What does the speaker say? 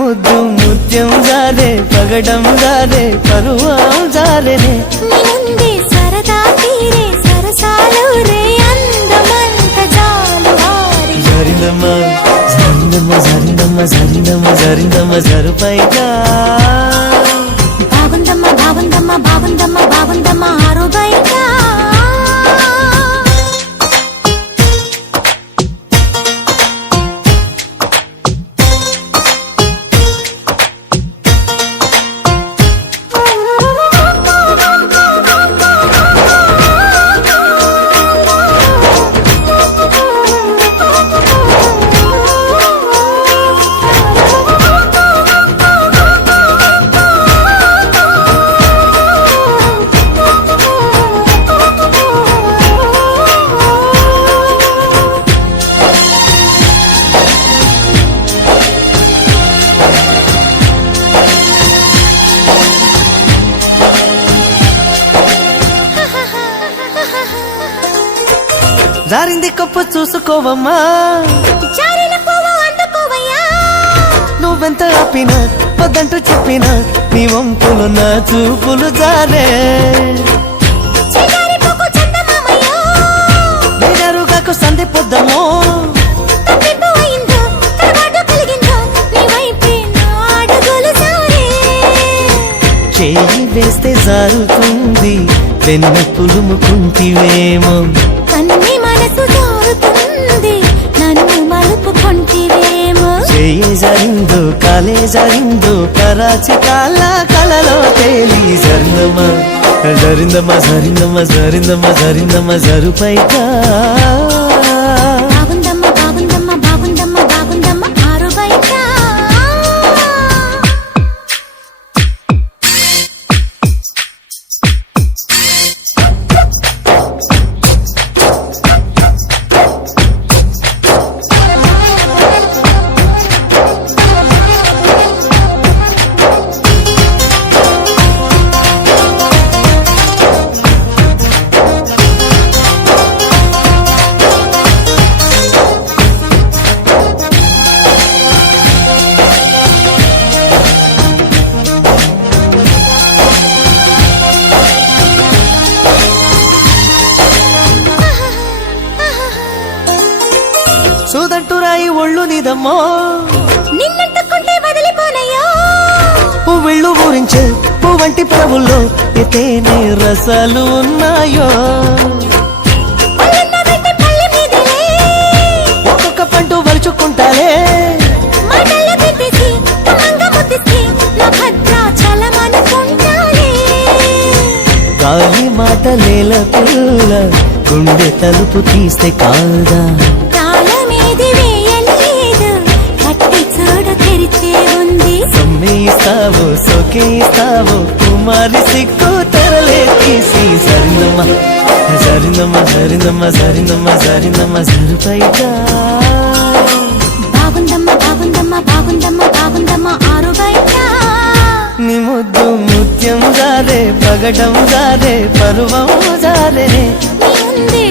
ముద్దు ముత్యం జారే పగడం జారే పరువం జారెనే ముందే సరదా తీరే సరసాలు రే అందమంత జాలు హారి జరినమ్మ జరినమ్మ జరినమ్మ జరినమ్మ జరినమ్మ జరుపైగా బాగుందమ్మ బాగుందమ్మ బాగుందమ్మ బాగుందమ్మ ఆరు బయట జారింది కప్పు చూసుకోవమ్మా జారిన పువ్వు అందుకోవయ్యా నువ్వెంత ఆపినా వద్దంటూ చెప్పినా నీ వంపులు నా చూపులు జారే చిగారి పువ్వు చందమామయ్యో వేరుగాకు సంధి పొద్దమో తప్పిపు అయిందో తడబాటు కలిగిందో నీ వైపే నా అడుగులు సారే చేయి వేస్తే జారుతుంది వెన్న పులుముకుంటివేమో కన్ని మనసు జారుతుంది నన్ను మలుపుకుంటివేమో చేయి జరిందో కాలే జరిందో కరాచి కాల కలలో తేలి జరినమ్మ జరినమ్మ జరినమ్మ జరినమ్మ జరినమ్మ జరుపైగా బాగుందమ్మ బాగుందమ్మ బాగుందమ్మ బాగుందమ్మ ఆరు బయట సూదంటూ రాయి ఒళ్ళు నీదమ్మో నిన్నట్టుకుంటే వదిలిపోనయ్యో పువ్విళ్ళు ఊరించే పువ్వంటి పువ్వుల్లో ఎతేనే రసాలు ఉన్నాయో పల్లెన్న వెంట పల్లె మీదలే ఒక్కొక్క పండు వలుచుకుంటాలే మాటల్లో పెట్టేసి కమ్మంగా ముద్దిస్తే నా భద్రాచలమనుకుంటాలే గాలి మాటలేల పిల్ల గుండె తలుపు తీస్తే కాదా తాళమేది వేయలేదు కట్టి చూడు తెరిచే ఉంది సొమ్మేయిస్తావో సొకేయిస్తావో కుమారి సిక్కు తెరలే తీసి జరినమ్మ జరినమ్మ జరినమ్మ జరినమ్మ జరినమ్మ జరుపైగా బాగుందమ్మ బాగుందమ్మ బాగుందమ్మ బాగుందమ్మ ఆరు బయట నీ ముద్దు ముత్యం జారే పగడం జారే పరువం జారే నీ ఉంది